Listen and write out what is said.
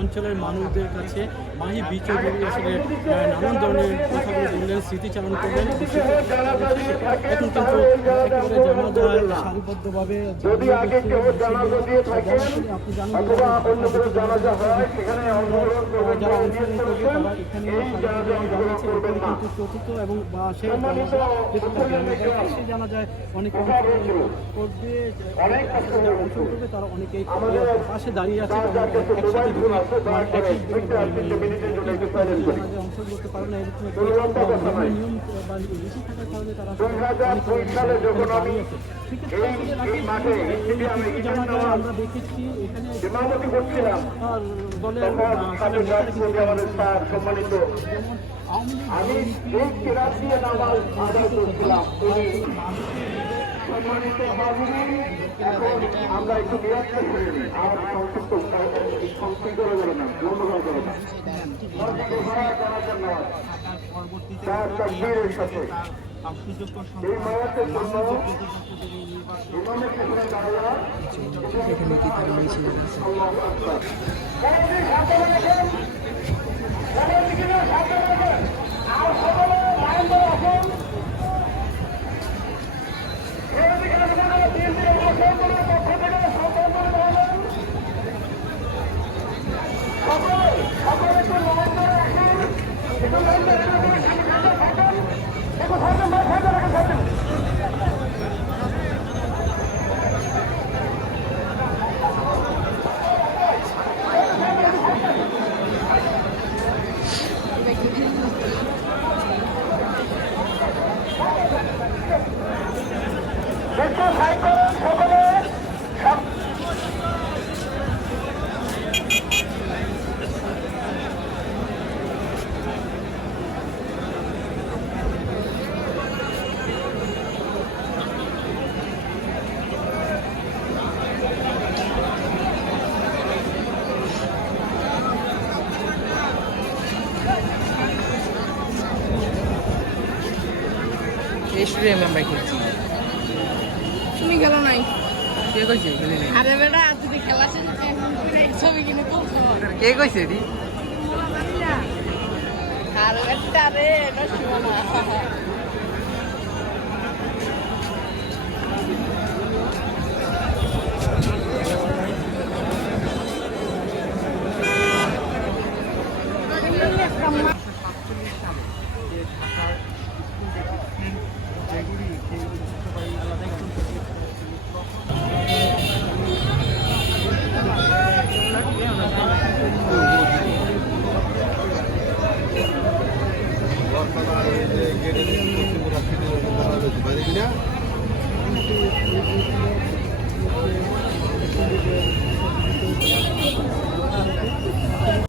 অঞ্চলের মানুষদের কাছে মাহি বি চৌধুরী আসলে নানান ধরনের কথাগুলো বললেন, স্মৃতিচারণ করলেন। এখন কিন্তু একেবারে জানা যায় সারিবদ্ধভাবে আপনি জানেন যারা অংশগ্রহণ করবে তারা এখানে জানিয়েছে এখানে কিন্তু চতুর্থ এবং সেই জানা যায় অনেকে করবে অংশগ্রহণ করবে তারা অনেকেই পাশে দাঁড়িয়ে আছে একসাথে অংশগ্রহণ করতে পারে না এরকম নিয়ম বা বেশি থাকার কারণে তারা দাঁড়িয়ে আছে। জানা যায় আমরা দেখেছি এখানে দলের আমরা একটু নিরাপদ করিনি আর সংক্ষিপ্ত করে যাবে না ধন্যবাদ করে না তার তাকবীরের সাথে এই মায়াতের জন্য ইমামের সামনে দাঁড়ায়া স্টেডিয়ামে আমরা খেলছি। তুমি খেলো নাই? কে কইছে খেলি নাই? আরে বেটা যদি খেলা শেষ ছবি কিনে খুব কে কইছে দি? আরে বেটা রে নষ্ট না